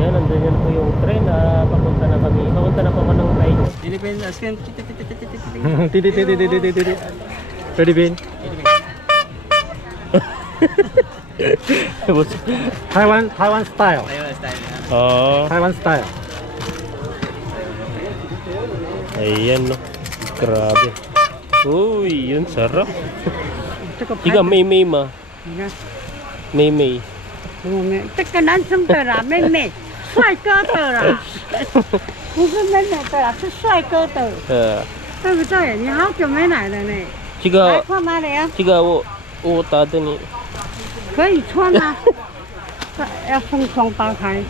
Ayan, nandun yan po yung train na papunta na kami. Papunta na po ako ng train. Philippines, skin. Ready, Ben? Taiwan style. Ayun, style na. Oh. Taiwan style. Ayan, no. Grabe. Uy, yun sarap. Iga may ma. May. 这个男生的啦，妹妹，帅哥的啦，不是妹妹的啦，是帅哥的，对不对？你好久没来了呢，来 Chiga, 看哪里啊？ chiga, utado ni. 可以穿啊，要封窗打开。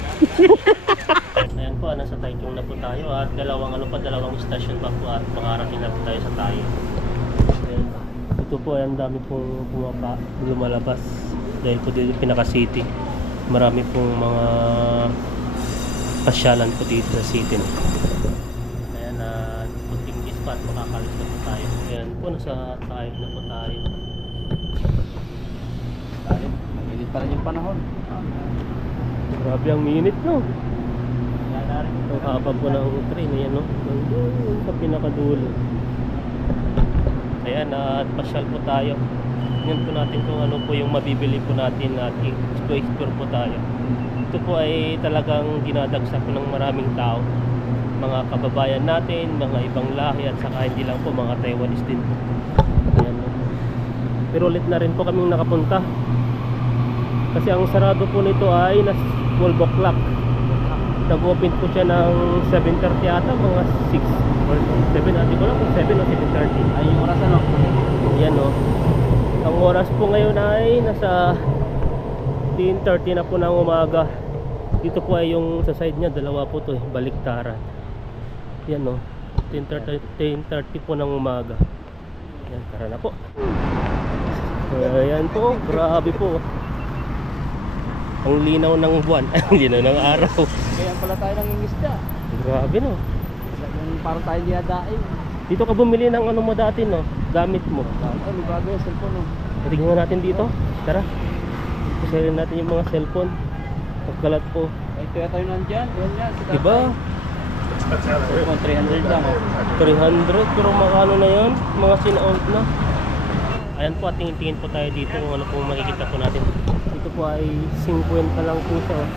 Ayan po, nasa Taichung na po tayo at dalawang station pa po at makarating na po tayo sa tayo. Ayan. Ito po ay ang dami pong lumalabas dahil po dito pinaka-city. Marami pong mga pasyalan po dito sa city. Ayan, punting spot, makakalis na po tayo. Ayan po, nasa tayo na po tayo. Mainit pa rin yung panahon. Grabe ang minute, no? Ang haba po ng train, ayan, no? Nandun sa pinakadulo. Ayan, at pasyal po tayo. Tingnan po natin kung ano po yung mabibili po natin at explore po tayo. Ito po ay talagang dinadagsa po ng maraming tao, mga kababayan natin, mga ibang lahi at saka hindi lang po mga Taiwanese din po. Ayan, no? Pero ulit na rin po kaming nakapunta kasi ang sarado po nito ay 12 o'clock. Nag-open po siya ng 7:30 ata, mga 6 or 7, hindi ko lang kung 7 o 7:30. Ay, yung oras ano? Yan, no. Ang oras po ngayon ay nasa 10:30 na po ng umaga. Dito po ay yung sa side niya, dalawa po to, baliktaran. Yan, no. 10:30 po ng umaga. Yan, tara na po. Ayan po, grabe po. Ang linaw ng buwan, ang linaw ng araw. Kaya pala tayo nang ingisda. Grabe, no. Yung parang tayo dinadaing. Dito ka bumili ng ano mo dati, no? Gamit mo. Ay, may bago yung cellphone, no? Tingnan natin dito. Tara. Kusilin natin yung mga cellphone. Pagkalat po. Ay, ito yata yung nandyan. Yan yan. Diba? Cellphone, 300 lang, oh. 300, pero makano na yan? Mga sina-old na. Ayan po, at tingin-tingin po tayo dito kung ano po makikita po natin. Dito po ay 50 lang po siya.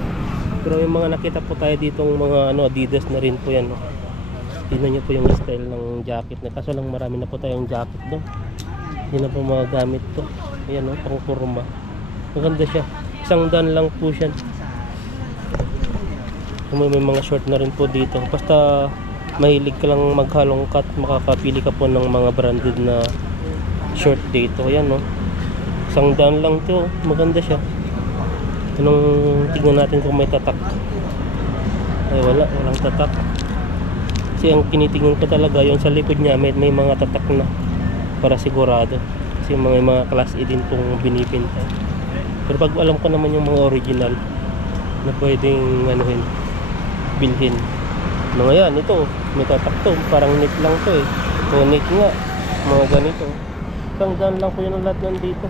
Pero yung mga nakita po tayo dito, mga ano, Adidas na rin po yan, no? Tignan nyo po yung style ng jacket na. Kaso lang marami na po tayong jacket, no? Hindi na po mga gamit to. Ayan, no? Pang kurma. Maganda siya. 100 lang po siya. May mga short na rin po dito. Basta mahilig ka lang maghalong cut, makakapili ka po ng mga branded na short dito. Ayan, no? 100 lang to. Maganda siya. Anong tingnan natin kung may tatak. Ay, walang tatak. Kasi ang tinitingnan ko talaga yung sa likod niya may mga tatak na para sigurado. Kasi mga class A din pong binibenta. Pero pag alam ko naman yung mga original na pwedeng anuhin, bilhin. Mga yan, ito may tatak to. Parang knit lang to eh. So knit nga. Mga ganito. 100 lang po yun ang lahat nandito.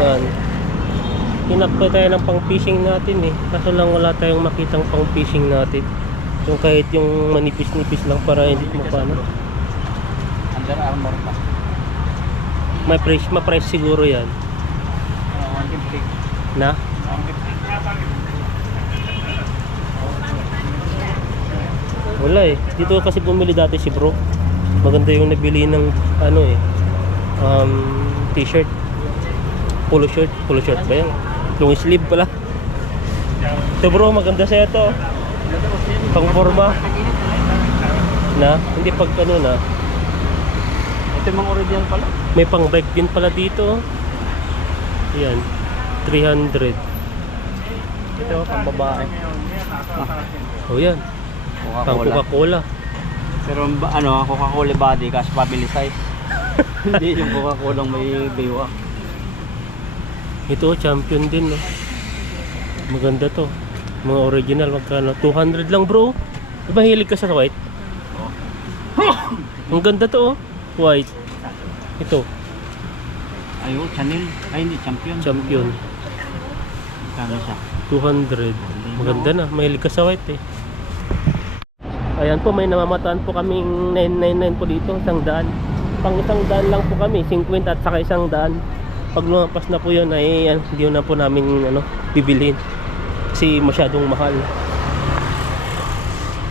100. Hinap po tayo ng pang fishing natin eh. Kaso lang wala tayong makitang pang fishing natin. Yung kahit yung manipis-nipis lang para hindi mo paano. Under Armour pa. Ma-price siguro yan. 150. Na? 150. Wala eh. Dito kasi bumili dati si bro. Maganda yung nabili ng ano eh. T-shirt. Polo shirt ba yan? Long sleeve pala. Ito bro, maganda sa'yo to. Pang forma. Na? Hindi pag ano na. Ito yung mga original pala. May pang bike din pala dito. Yan. 300. Ito, pang babae. Oh yan. Pang Coca-Cola. Pero ano, Coca-Cola body kasi family size. Hindi yung Coca-Cola may baywak. Ito, champion din, no? Maganda to. Mga original, magkano? 200 lang, bro. Diba hilig ka sa white? Ang ganda to, oh. White. Ito. Ayun, Chanel. Ay, hindi, Champion. Champion. Kano siya? 200. Maganda na. Mahilig ka sa white eh. Ayan po, may namamataan po kaming 999 po dito. 100. Pang 100 lang po kami. 50 at saka 100. Pag lumampas na po yun ay hindi na po namin bibilhin. Kasi masyadong mahal.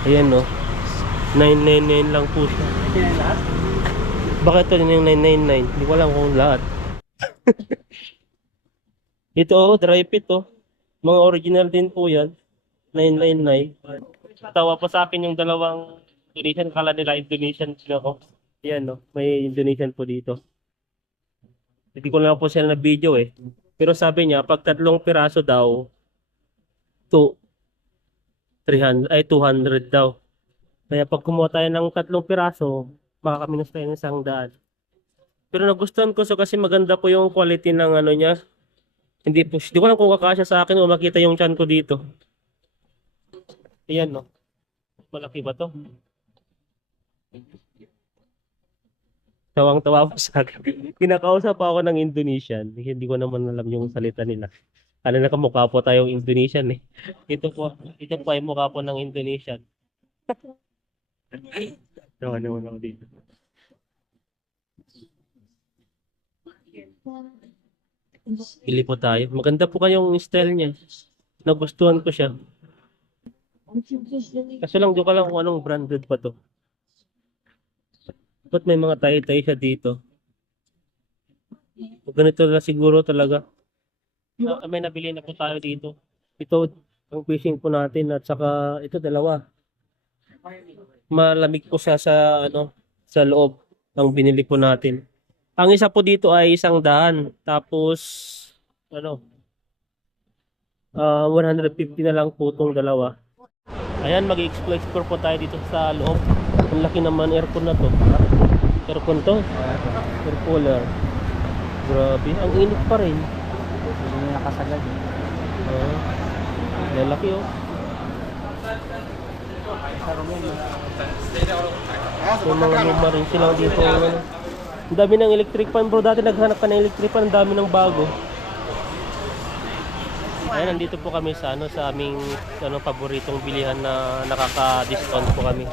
Ayan no. 999 lang po siya. Bakit ito yung 999? Hindi ko alam kung lahat. Ito dry fit mga original din po yan. 999. Tawa pa sa akin yung dalawang Indonesian. Kala nila Indonesian ako. Ayan may Indonesian po dito. Hindi ko lang po sila na video eh. Pero sabi niya pag 3 piraso daw 200 daw. Kaya pag kumuha tayo ng 3 piraso, makakaminos tayo ng 100. Pero nagustuhan ko kasi maganda po yung quality ng niya. Hindi ko lang kung kakasya sa akin o makita yung chan ko dito. Ayan malaki ba to? Tawang-tawa po sa akin. Kinakausap pa ako ng Indonesian. Hindi ko naman alam yung salita nila. Ano na kamukha po tayong Indonesian eh. Ito po ay mukha po ng Indonesian. Tawa naman ako dito. Pili po tayo. Maganda po kayong style niya. Nagustuhan ko siya. Kaso lang di ko lang kung anong branded pa to. Ba't may mga tayo-tayo siya dito? Ganito na siguro talaga. May nabili na po tayo dito. Ito ang fishing po natin at saka ito dalawa. Malamig po siya sa sa loob ang binili po natin. Ang isa po dito ay 100. Tapos 150 na lang po itong dalawa. Ayan, mag-explore po tayo dito sa loob. Ang laki naman aircon na to. Aircon to? Air cooler. Grabe, ang init pa rin. Hindi na nakasagad. Lalaki So mga luma rin silang dito. Ang dami ng electric fan bro. Dati naghanap ka ng electric fan. Ang dami ng bago. Ayan, nandito po kami sa sa aming paboritong bilihan na nakaka-discount po kami.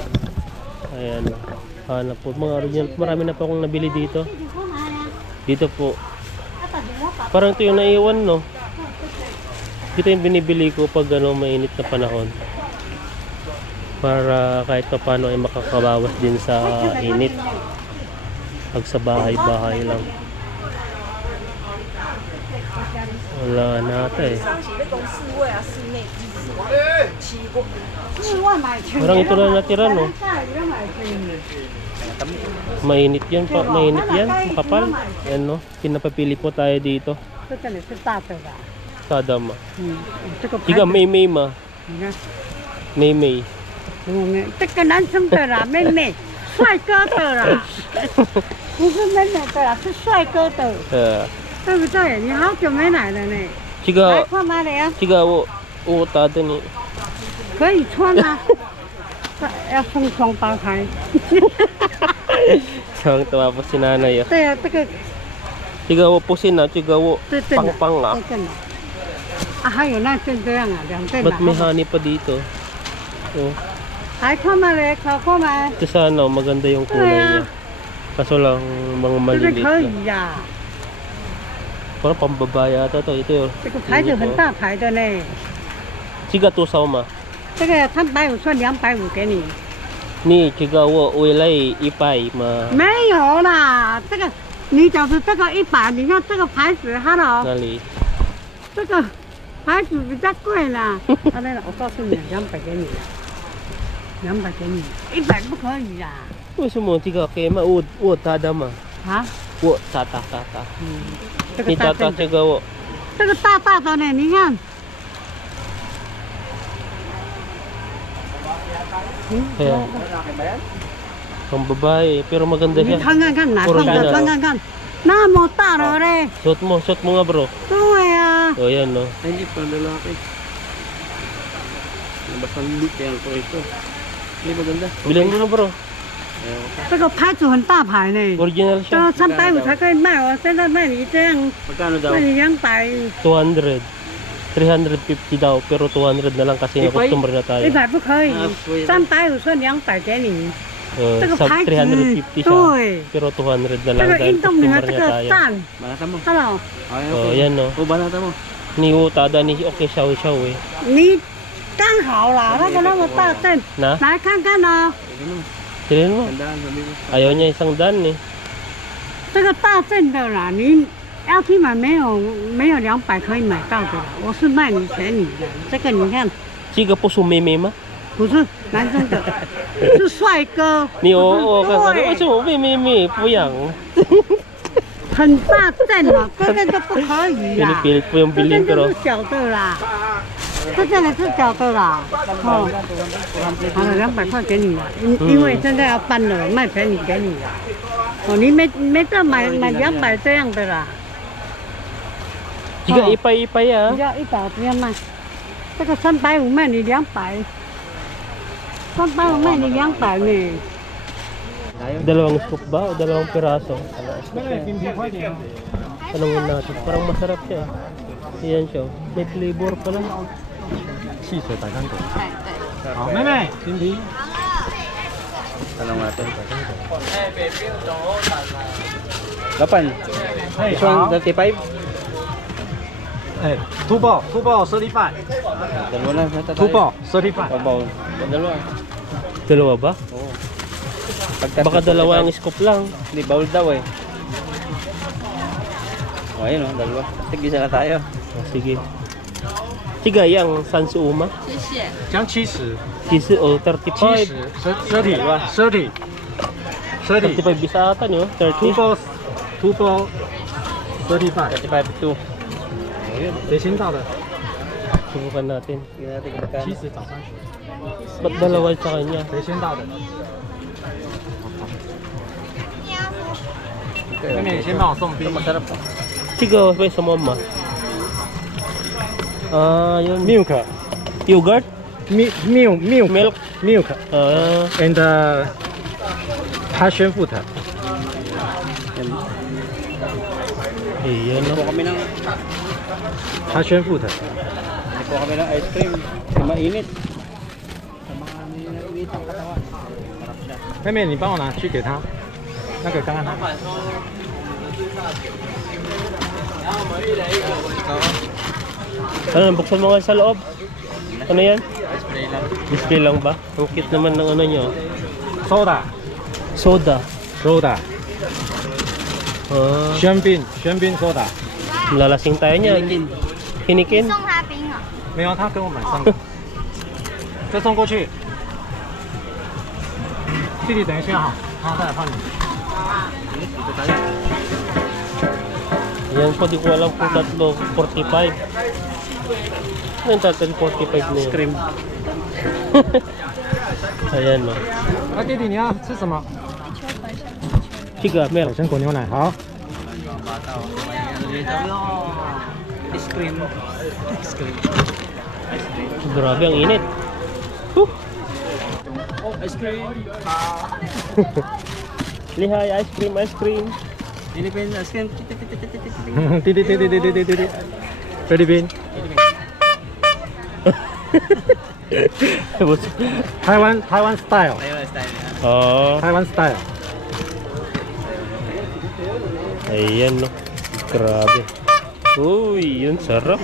Ayan. Hanap po mga original. Marami na po akong nabili dito. Dito po. Parang ito yung naiwan Ito yung binibili ko pag mainit na panahon. Para kahit pa paano ay makakabawas din sa init. Pag sa bahay-bahay lang. Wala na ata eh. Parang ito lang natira Mainit yan pa, mainit yan, makapal. Yan pinapapili po tayo dito. Sadama. Iga may ma. May. 这个男生的啦，妹妹，帅哥的啦，不是妹妹的啦，是帅哥的，对不对？你好久没来了呢，来 Chiga, 看哪里啊？ chiga tada ni. 可以穿啊，要送双胞胎。 Tawa po si nanay. 对啊，这个 Chiga po si na, chiga 对对的， pang ah. 对的。啊，还有那件这样啊，两件 Ba't may 拿。 honey pa dito? 来看哪里？考过没？ Ito sana maganda yung kulay niya. Kaso lang mga 这 maliliit 个可 lang. 以呀， Parang pambabaya ata to. Ito 这个牌子很大牌的呢。 Chiga to ma. 这个350算250给你。 Ni chiga wilay ipay ma 没有啦，这个你找的这个100，你看这个牌子，Hello， nali. 这个牌子比较贵啦。啊，对了，我告诉你，200给你，200给你，100不可以啦。 Gusto mo chiga kay ma tada ma. 啊， Tata. 这个 Ni 大 tata 件的， chiga 这个大大的呢，你看， Kaya pambabae pero maganda 你 siya. 看看看，拿 Puro 上 ganun. 的看看看，那么大了嘞。 Suot mo nga bro. 对呀， O yan no. Hindi pa lalaki. Nabasang detail ko ito. Hindi maganda. Bilhin mo na bro. 这个牌子很大牌呢， Original 这 siya. 350才可以卖，我现在卖你这样， Magkano daw? 卖你200。 200. 350 daw, pero 200 na lang kasi na-customer na tayo. 100不可以啊所以，300我说200给你。这个 Sa 牌子 350 siya, 对， pero 200 na 这 lang 个 dahil 运动名啊， customer 这 na 个 tayo. 赞 Banata mo. ，Hello， Ay, Oh, okay. yan no. O, banata mo. Ni Utada ni Okay Xiao Xiao eh. 你刚好啦，那个那么大阵， Na? 来看看哦， Sige mo. Silin mo. Tandaan, sabi mo. Ayaw niya isang dan eh. 这个大阵的啦，你要去买没有200可以买到的啦，我是卖你便宜的，这个你看。 Siga po sumeme ma. 不是男生的，是帅哥。 Ni Oo, kasi 对，sumeme po yang. 很大阵啊，这个就不可以啦。 Pinipilit po yung 这 bilhin 个 pero 就是小的啦，这个是小的啦。哦，好了，200块给你了，因为现在要搬了，卖便宜给你了。哦，你没得买200这样的啦， Siga ipay-ipay ah. 你要100不要卖，这个350卖你200，350卖你200呢。 Dalawang scoop ba o dalawang piraso? Tanungin natin. Parang masarap siya. Ayan siya. May flavor pala. 汽水百香果。好，妹妹，请提。 Tanong natin. Kapan? 哎， This one, 好。 35? 哎，two ball 35。 Dalawa na. Sa two ball 35。 Pabaw. Dalawa. Dalawa ba? Oo. Baka dalawa ang scoop lang. Hindi, bawal daw eh. O, ayun o, dalawa. Tig-isa na tayo. Oh, sige. Siga yang Sansuuma. 将70。 Kisi o 35. 30。 35 bisa ata niyo. 30. two ball 35。 35-2. 谁先到的？ Subukan natin. Tingnan natin kung magkano. 70找上去。 Ba't dalawa sa kanya? 谁先到的？妹妹，你先帮我送 Ito, 冰。 masarap to. Siga pa sa mama. Ah, yun. Milk Yogurt? milk Ah, and passion fruit。 Yan. ayan Ito no. kami ng, passion fruit。 ito kami ng ice cream. Kasi mainit. Sa mga mainit ang katawan. Sarap siya. 妹妹，你帮我拿去给他。那个刚刚他。 Ano, buksan mo nga sa loob. Ano yan? Spray lang. Display lang ba? Ang cute naman ng ano nyo. soda Soda. soda Ah, 香槟soda。 lalasing tayo niyan. Hinikin. Hinikin? 送他冰啊！没有，他跟我买上的。再送过去。弟弟等一下哈，他再来换你。 Dito tayo. Yan po, di ko alam kung tatlo, 45. Ano yung tatlo, 45 na yun? Cream. Ayan no. 哎，弟弟你要吃什么？ Siga, 百 meron. 香果牛奶，好。 Bata o. Sabi ko, ice cream. Ice cream. Ice cream. Grabe, ang init. Huh! Ice cream. Lihay, ice cream, ice cream. Philippine ice cream. 弟弟弟弟弟弟弟弟弟，菲律宾，台湾 style， Tayo na style niya. Oh, 台湾 style。 ayan no. Grabe. Uy, yun sarap.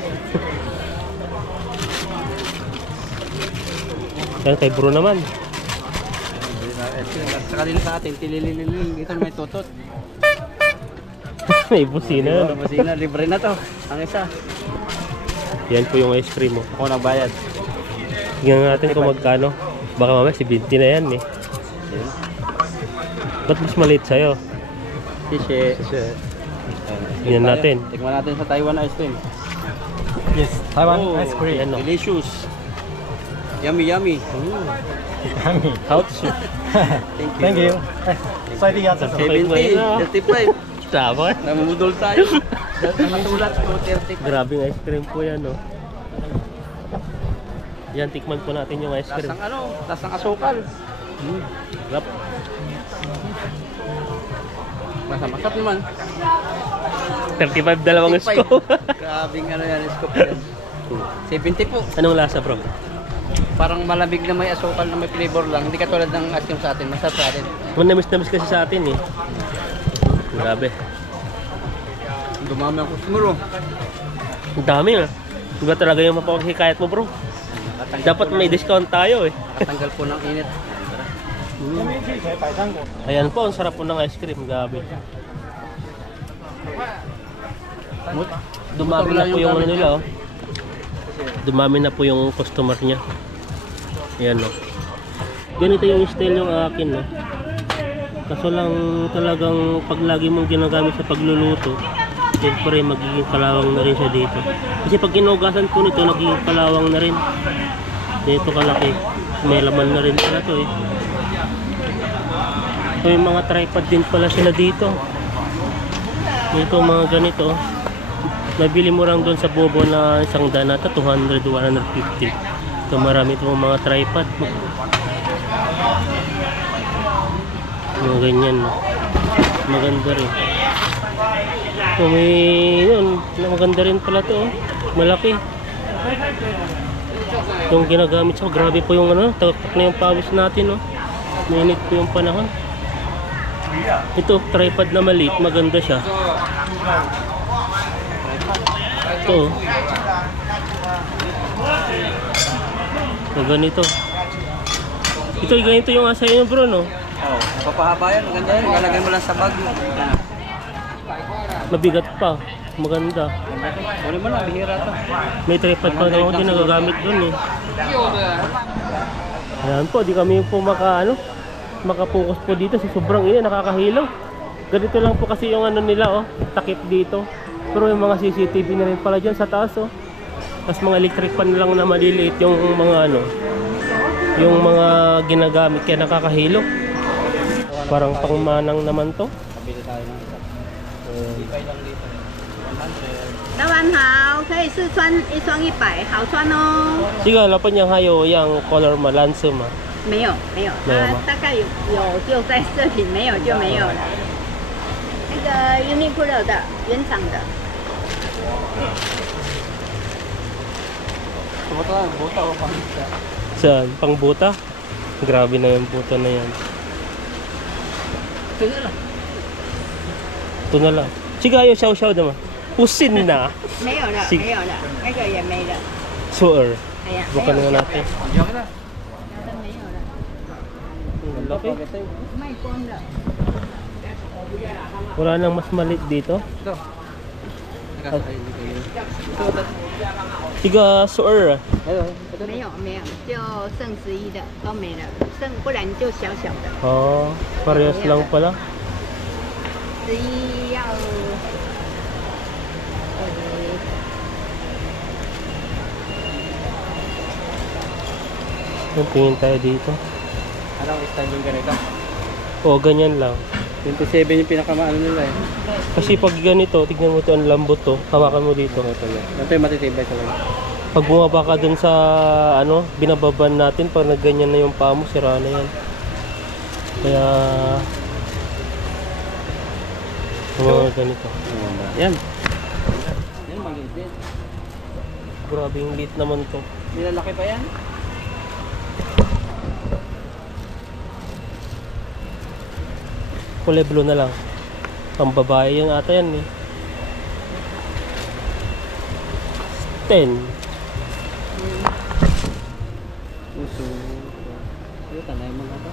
Yan kay bro naman. Saka din sa atin, tililililil. Ito may tutot. May busina. No? Masina, libre na to. Ang isa. Yan po yung ice cream mo. Ako nagbayad. Tingnan natin kung magkano. Baka mamaya si 20 na yan eh. Ba't mas maliit sa'yo? Sisi. 谢谢。 Tingnan natin. Tikman natin sa Taiwan ice cream. Yes，台湾 Oh, ice cream。 Yan no. Delicious. Yummy, yummy. Ouch. Thank you。哎，帅弟要吃什么？ 70, 35. Tama. Namumudol tayo. Natulad ko, 30. Grabing ice cream po yan no. Yan, tikman po natin yung ice cream. Lasang ano, lasang asukal. Sarap. Masarap naman. 35 dalawang 35. scoop. Grabing ano yan, scoop yan. 70 po. Anong lasa bro? Parang malamig na may asukal na may flavor lang. Hindi katulad ng ice cream sa atin. Masarap sa atin. Manamis-namis kasi sa atin eh. Grabe. Dumami ang customer oh. Ang dami ah. Iba talaga yung mapapakikayat mo bro. Dapat may discount tayo eh. Katanggal po ng init. Ayan po, ang sarap po ng ice cream. Grabe. Dumami na po yung ano nila oh. Dumami na po yung customer niya. Ayan oh. Ganito yung style yung akin no. Kaso lang talagang pag lagi mong ginagamit sa pagluluto, siyempre magiging kalawang na rin siya dito. Kasi pag kinugasan ko nito, nagiging kalawang na rin. Dito kalaki. May laman na rin pala to eh. So yung mga tripod din pala sila dito. Dito mga ganito. Nabili mo lang doon sa bobo na isang danata, 200, 150. So marami itong mga tripod. Mga ganyan. Maganda rin. So may yun, maganda rin pala to. Malaki. Yung ginagamit siya, grabe po yung ano, takak na yung pawis natin. Minit po yung panahon. Ito, tripod na maliit, maganda siya. Ito. So, ganito. Ito, ganito yung asa yun bro, no? Oo. Papahaba yan. Maganda yan. Ilalagay mo lang sa bag. Mabigat pa. Maganda. Kunin mo lang. Bihira to. May tripod pa na ako din nagagamit dun eh. Ayan po, di kami po makapokus po dito sa sobrang init, nakakahilaw. Ganito lang po kasi yung ano nila oh, takip dito. Pero yung mga CCTV na rin pala dyan sa taas oh. Tapos mga electric fan lang na maliliit yung mga ano, yung mga ginagamit kaya nakakahilaw. Parang pangmanang naman to. Kabili tayo ng isa. Ibay lang dito. 100. 老板好，可以试穿一双100，好穿哦。 Sige, lapan niyang hayo, yung color malanse ma. 没有，没有，没有吗大概有就在这里，没有就没有了。那个 Uniqlo 的原厂的， Sumunod lang. Buta o pangisa. Saan? Pang buta? Grabe na yung buta na yan. Ito na lang. Ito na lang. Sige, ayaw xiao-xiao naman. Usin na. 没有了， Sig- 没有了，那个也没了。 Suer. 哎呀，没 Bukan 有 nga 了， natin. Diyan ka na. 没有了， Ang laki. 卖光了。 Wala nang mas maliit dito. Ito. Nakasakay hindi kayo. Ito. Tiga suer. Ito. 没有没有，就剩11的都没了，剩不然就小小的。 Oh, parehas lang pala. 11要，Yung tingin tayo dito. Anong style yung ganito? Oh, ganyan lang. 27 yung pinakamaano nila eh. Kasi pag ganito, tignan mo ito, ang lambot to. Hawakan mo dito. Ito yung matitibay talaga. Pag bumaba ka dun sa, ano, binababan natin, pag nagganyan na yung paa mo, sira na yan. Kaya, mga ganito. Yan. Yan, maliit din. Grabe yung liit naman to. Nilalaki pa yan. Kulay blue na lang. Pang babae yung ata yan eh. 10. Puso. Ito, tanay mo nga ba?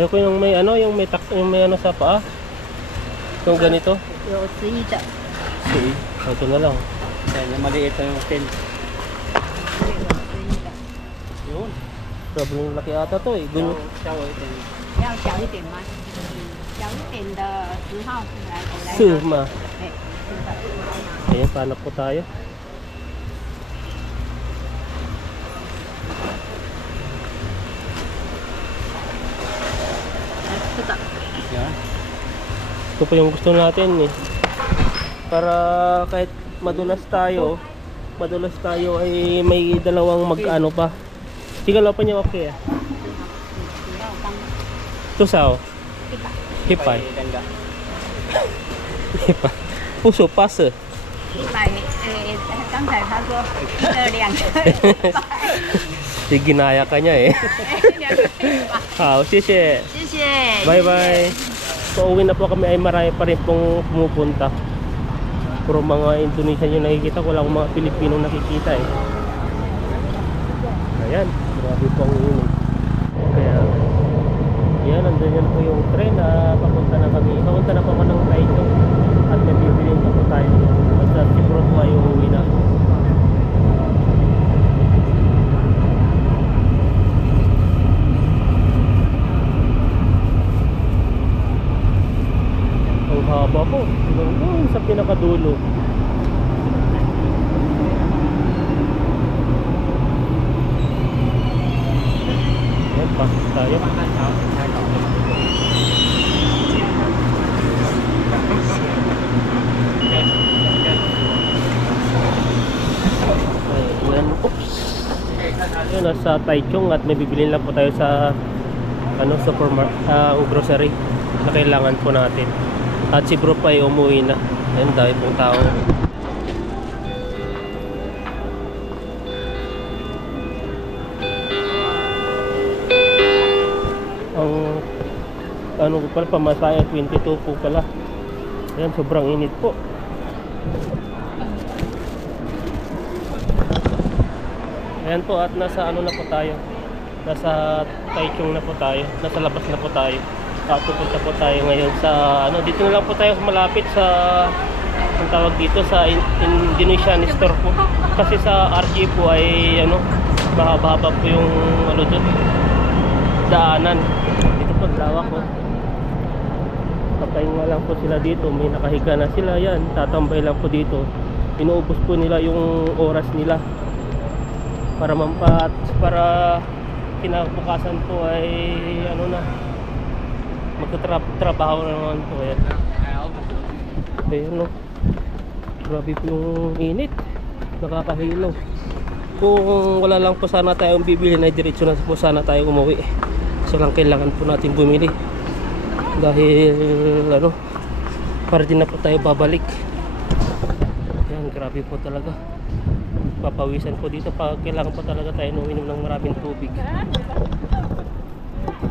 Ayoko yung may ano, yung may ano sa paa. Yung ganito. 有11的， Sige, ito na lang. Yan, yung maliit na yung 10. 有11的， Yun. Sobrang laki ata to eh. Ganyan. Chow, ito. 要小一点吗？小一点的10号来，我来拿。 Suma. 哎，是的。 Ayan, paano po tayo? Yan. Ito po yung gusto natin eh. Para kahit madulas tayo ay may dalawang mag-ano pa. Sige, lapan niya okay ah. 不要当 Ito sao? 100。 Hipay. Ganda. Hipay. 不说pass 刚才他说1个2个100 ginaya ka niya eh. 好，谢谢。谢谢 Bye bye. So uwi na po kami, ay marami pa rin pong pumupunta. Puro mga Indonesian yung nakikita ko, wala akong mga Pilipino nakikita eh. Ayan, grabe po ang init. Kaya yan, nandun yan po yung train na papunta na kami. Papunta na po ako ng Taichung at may bibilin pa po tayo. Basta siguro po ay uuwi na. Ang haba po, doon sa pinakadulo. Ayan, pasok tayo. Ayan, oops. Ayan, nasa Taichung at may bibilin lang po tayo sa grocery na kailangan po natin. At si bro pa ay umuwi na. Ayan, dahil pong tao. Ang ko pala, pamasaya 22 po pala. Ayan, sobrang init po. Ayan po, at nasa na po tayo. Nasa Taichung na po tayo. Nasa labas na po tayo. At pupunta po tayo ngayon sa dito na lang po tayo malapit sa ang tawag dito sa Indonesian store po. Kasi sa RG po ay mahaba-haba po yung doon. Daanan. Dito po lawak po. Papahinga lang po sila dito, may nakahiga na sila, yan, tatambay lang po dito. Inuubos po nila yung oras nila para kinabukasan po ay magtatrabaho na naman po. Ayan. Ayan, no. Grabe po yung init, nakakahilo. Kung wala lang po sana tayong bibili, na diretso na po sana tayo umuwi. So lang kailangan po natin bumili dahil para din na po tayo babalik. Yan, grabe po talaga, papawisan po dito. Kailangan po talaga tayo uminom ng maraming tubig.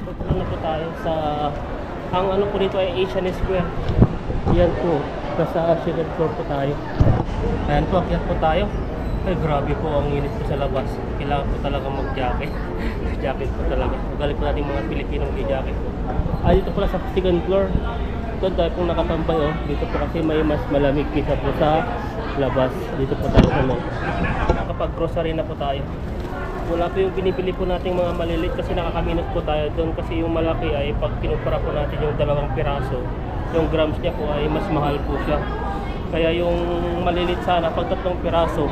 Punta na po tayo sa ang po dito ay Asian Square. Yan po, nasa second floor po tayo. Ayan po, akyat po tayo. Ay, grabe po ang init po sa labas. Kailangan po talaga mag-jacket. Jacket po talaga. Magaling po natin mga Pilipinong jacket po. Dito pala sa second floor. Doon tayo pong nakatambay Dito po kasi may mas malamig kisa po sa labas. Dito po tayo sa loob. Nakapag-grocery na po tayo. Wala po yung binibili po nating mga malilit kasi nakakaminus po tayo doon. Kasi yung malaki ay pag kinumpara po natin yung 2 piraso, yung grams niya po ay mas mahal po siya. Kaya yung malilit sana pag 3 piraso,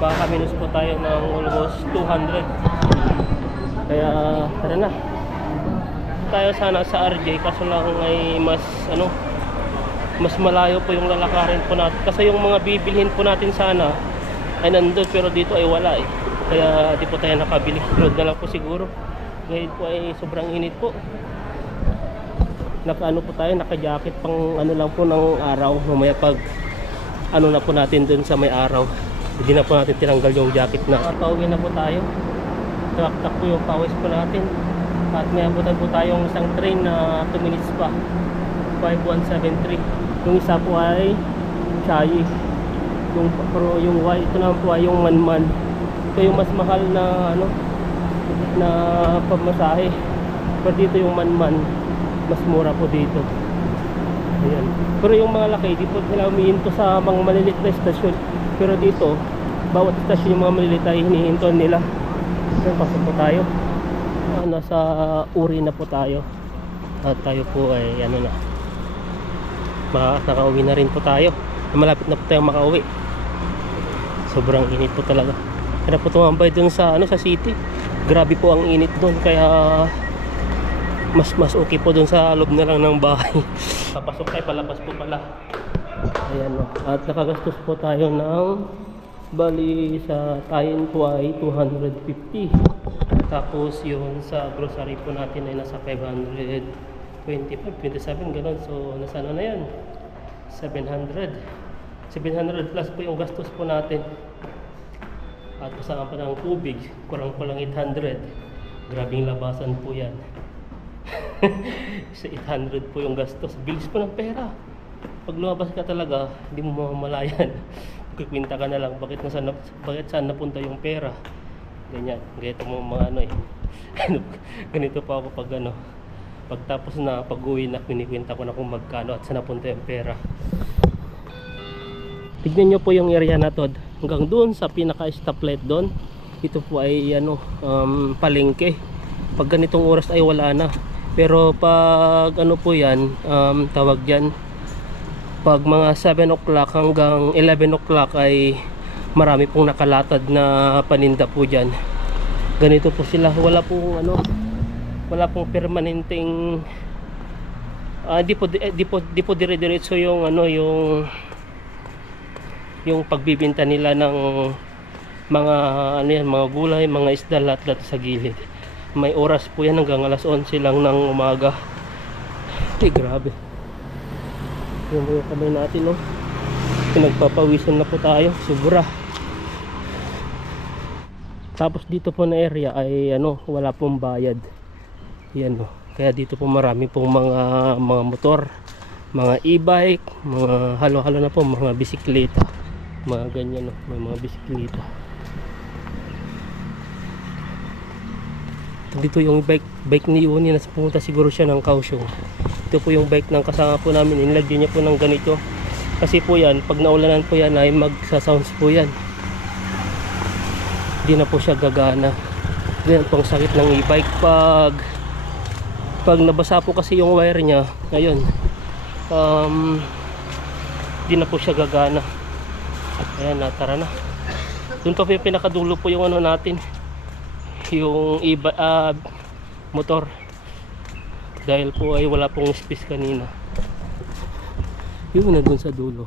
baka minus po tayo ng almost 200. Kaya tara na tayo sana sa RJ, kaso lang ay mas malayo po yung lalakarin po natin kasi yung mga bibilhin po natin sana ay nandun, pero dito ay wala eh. Kaya di po tayo nakabili. Road na lang po siguro. Ngayon po ay sobrang init po. Po tayo, naka-jacket pang lang po ng araw. Mamaya pag na po natin dun sa may araw, hindi na po natin tinanggal yung jacket na. Pauwi na po tayo. Taktak po yung pawis po natin. At may abutan po tayong isang train na 2 minutes pa, 5173. Yung isa po ay Chayi. Yung white, ito naman po ay yung Manman. Ito yung mas mahal na na pamasahe. Pero dito yung Manman, mas mura po dito. Ayan. Pero yung mga laki, di po sila umihinto sa mga malilit na stasyon. Pero dito, bawat stasyon yung mga malilit ay hinihinto nila. Ayan, pasok po tayo. Nasa Uri na po tayo. At tayo po ay nakauwi na rin po tayo. Malapit na po tayo makauwi. Sobrang init po talaga. Kaya po tumambay dun sa sa city. Grabe po ang init dun. Kaya mas okay po dun sa loob na lang ng bahay. Papasok tayo, palabas po pala. Ayan, at nakagastos po tayo ng bali sa tayin po ay 250. Tapos yun sa grocery po natin ay nasa 525, 27 gano'n. So nasa na yan, 700. 700 plus po yung gastos po natin. At kasama pa ng tubig, kurang pa lang 800. Grabing labasan po yan. Sa 800 po yung gastos. Bilis po ng pera. Pag lumabas ka talaga, hindi mo mamamalayan. Kikwinta ka na lang, bakit saan napunta yung pera. Ganyan, ganito mo mga ano eh. Ganito pa ako pag ano. Pagtapos na pag-uwi na, kinikwinta ko na kung magkano at saan napunta yung pera. Tignan nyo po yung area na to. Hanggang doon sa pinaka-stoplight doon. Ito po ay ano, palengke. Pag ganitong oras ay wala na. Pero pag ano po yan, tawag dyan, pag mga 7 o'clock hanggang 11 o'clock ay marami pong nakalatad na paninda po dyan. Ganito po sila. Wala pong ano, wala pong permanenteng di po dire-diretso yung ano, yung pagbibinta nila ng mga ano yan, mga gulay, mga isda, lahat sa gilid. May oras po yan hanggang alas 11 lang ng umaga. Grabe. Yung kamay natin, no? Pinagpapawisan na po tayo, sobra. Tapos dito po na area ay ano, wala pong bayad. Yan, no? Kaya dito po marami pong mga motor, mga e-bike, mga halo-halo na po, mga bisikleta. Mga ganyan, no? May mga bisikleta. Dito yung bike ni Uni, nasa pumunta siguro siya ng Kaohsiung. Ito po yung bike ng kasama po namin, inilagyan niya po ng ganito. Kasi po yan, pag naulanan po yan ay magsa-sounds po yan. Hindi na po siya gagana. Yan pong sakit ng e-bike pag nabasa po kasi yung wire niya, ayun, hindi na po siya gagana. Ayan, tara na. Doon pa po yung pinakadulo po yung ano natin, yung motor, dahil po ay wala pong space kanina. Yun na doon sa dulo.